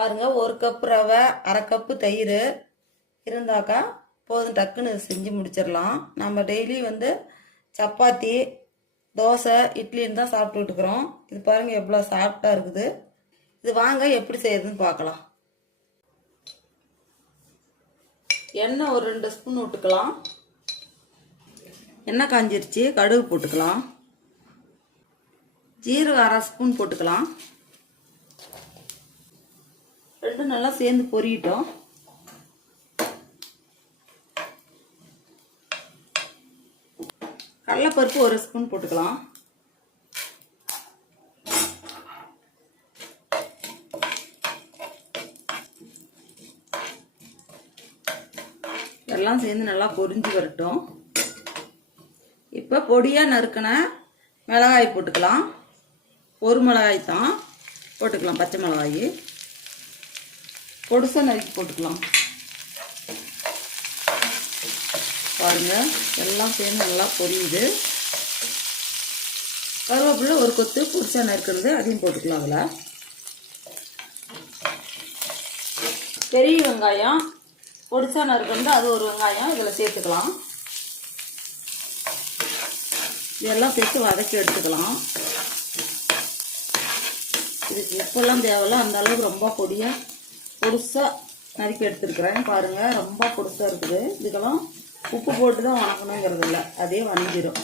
பாருங்க ஒரு கப் ரவை அரை கப்பு தயிர் இருந்தாக்கா போதும் டக்குன்னு செஞ்சு முடிச்சிடலாம். நம்ம டெய்லி வந்து சப்பாத்தி தோசை இட்லின்னு தான் சாப்பிட்டுட்டுருக்குறோம் இது பாருங்க எவ்வளோ சாஃப்டாக இருக்குது. இது வாங்க எப்படி செய்யுதுன்னு பார்க்கலாம். எண்ணெய் ஒரு ரெண்டு ஸ்பூன் விட்டுக்கலாம் எண்ணெய் காஞ்சிருச்சு கடுகு போட்டுக்கலாம். ஜீரகம் அரை ஸ்பூன் போட்டுக்கலாம். ரெண்டும் நல்லா சேர்ந்து பொரியட்டும். கடலைப்பருப்பு ஒரு ஸ்பூன் போட்டுக்கலாம். எல்லாம் சேர்ந்து நல்லா பொரிஞ்சு வரட்டும். இப்போ பொடியாக நறுக்கின மிளகாய் போட்டுக்கலாம். ஒரு மிளகாய் தான் போட்டுக்கலாம் பச்சை மிளகாய். பொடுசாக நறுக்கி போட்டுக்கலாம். பாருங்கள் எல்லாம் சேர்ந்து நல்லா பொரியுது. கருவேப்பிலை ஒரு கொத்து பொடிசா நறுக்கிறது அதையும் போட்டுக்கலாம் அதில். பெரிய வெங்காயம் பொடிசா நறுக்கிறது அது ஒரு வெங்காயம் இதில் சேர்த்துக்கலாம். இதெல்லாம் சேர்த்து வதக்கி எடுத்துக்கலாம். இதுக்கு உப்பெல்லாம் தேவையில்ல அந்த அளவுக்கு ரொம்ப பொடியாக பொடுசாக நறுக்கி எடுத்துருக்குறேன். பாருங்கள் ரொம்ப பொடுசாக இருக்குது. இதுக்கெல்லாம் உப்பு போட்டு தான் வணக்கணுங்கிறது இல்லை அதே வணங்கிடும்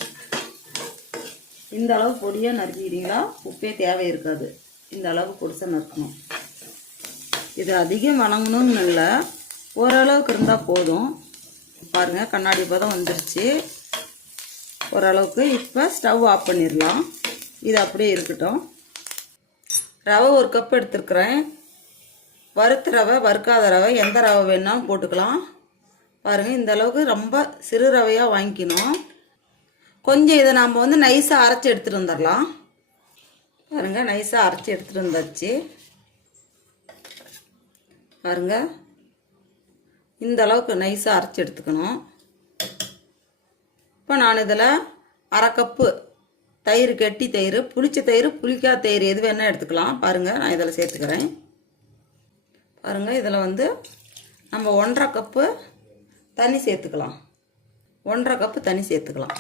இந்த அளவு பொடியாக நறுக்கிக்கிறீங்களா உப்பே தேவை இருக்காது. இந்த அளவு பொடிசாக நறுக்கணும். இது அதிகம் வணங்கணும்னு இல்லை. ஓரளவுக்கு இருந்தால் போதும். பாருங்கள் கண்ணாடி பதம் வந்துருச்சு. ஓரளவுக்கு இப்போ ஸ்டவ் ஆஃப் பண்ணிடலாம் இது அப்படியே இருக்கட்டும். ரவை ஒரு கப் எடுத்துருக்குறேன். வறுத்த ரவை வறுக்காத ரவை எந்த ரவை வேணாலும் போட்டுக்கலாம். பாருங்கள் இந்த அளவுக்கு ரொம்ப சிறு ரவையாக வாங்கிக்கணும். கொஞ்சம் இதை நாம் வந்து நைஸாக அரைச்சி எடுத்துகிட்டு வந்துடலாம். பாருங்கள் நைஸாக அரைச்சி எடுத்துகிட்டு வந்தாச்சு. பாருங்கள் இந்த அளவுக்கு நைஸாக அரைச்சி எடுத்துக்கணும். இப்போ நான் இதில் அரை கப்பு தயிர் கெட்டி தயிர் புளிச்ச தயிர் புளிக்காத தயிர் எது வேணால் எடுத்துக்கலாம். பாருங்கள் நான் இதில் சேர்த்துக்கிறேன். பாருங்கள் இதில் வந்து நம்ம ஒன்றரை கப்பு தண்ணி சேர்த்துக்கலாம். ஒன்றரை கப்பு தண்ணி சேர்த்துக்கலாம்.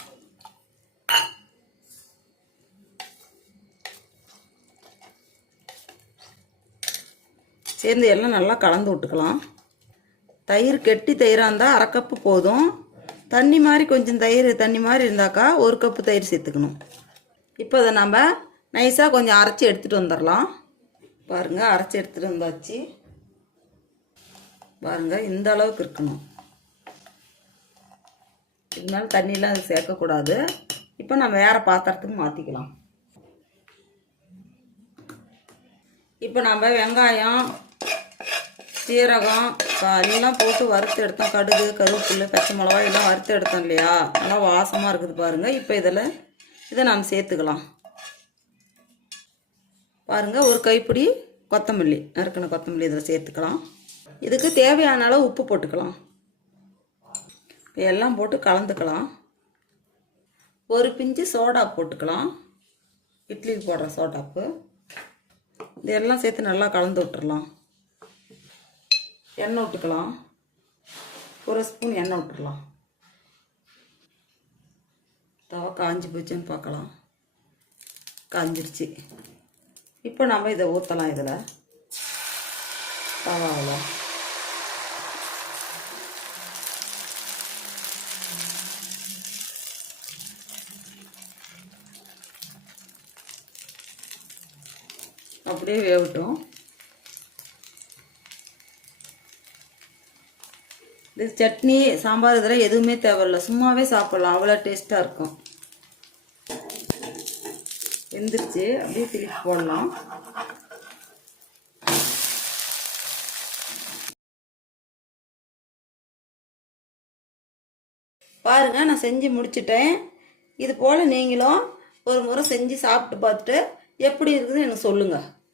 சேர்ந்து எல்லாம் நல்லா கலந்து விட்டுக்கலாம். தயிர் கெட்டி தயிராக இருந்தால் அரை கப்பு போதும். தண்ணி மாதிரி கொஞ்சம் தயிர் தண்ணி மாதிரி இருந்தாக்கா ஒரு கப்பு தயிர் சேர்த்துக்கணும். இப்போ அதை நம்ம நைஸாக கொஞ்சம் அரைச்சி எடுத்துகிட்டு வந்துடலாம். பாருங்கள் அரைச்சி எடுத்துகிட்டு வந்தாச்சு. பாருங்கள் இந்த அளவுக்கு இருக்கணும். இது மேலே தண்ணியெலாம் சேர்க்கக்கூடாது. இப்போ நம்ம வேறு பாத்திரத்துக்கு மாற்றிக்கலாம் இப்போ நம்ம வெங்காயம் சீரகம் எல்லாம் போட்டு வறுத்து எடுத்தோம். கடுகு கருவேப்பிலை பச்சை மிளகாய் எல்லாம் வறுத்து எடுத்தோம் இல்லையா? நல்லா வாசமாக இருக்குது பாருங்கள் இப்போ இதில் இதை நாம் சேர்த்துக்கலாம். பாருங்கள் ஒரு கைப்பிடி கொத்தமல்லி நறுக்கின கொத்தமல்லி இதில் சேர்த்துக்கலாம். இதுக்கு தேவையான அளவு உப்பு போட்டுக்கலாம். எல்லாம் போட்டு கலந்துக்கலாம். ஒரு பிஞ்சு சோடா போட்டுக்கலாம். இட்லிக்கு போடுற சோடாப்பு. இதெல்லாம் சேர்த்து நல்லா கலந்து விட்டுடலாம் எண்ணெய் விட்டுக்கலாம் ஒரு ஸ்பூன் எண்ணெய் விட்டுறலாம் தவ காஞ்சி போச்சுன்னு பார்க்கலாம். காஞ்சிருச்சு. இப்போ நம்ம இதை ஊற்றலாம் இதில். தவாவில் அப்படியே வேகட்டும். இது சட்னி சாம்பார் இதெல்லாம் எதுவுமே தேவையில்ல. சும்மாவே சாப்பிடலாம். அவ்வளோ டேஸ்ட்டாக இருக்கும். வெந்துருச்சு. அப்படியே திருப்பி போடலாம். பாருங்கள் நான் செஞ்சு முடிச்சிட்டேன். இது போல் நீங்களும் ஒரு முறை செஞ்சு சாப்பிட்டு பார்த்துட்டு எப்படி இருக்குதுன்னு எனக்கு சொல்லுங்கள்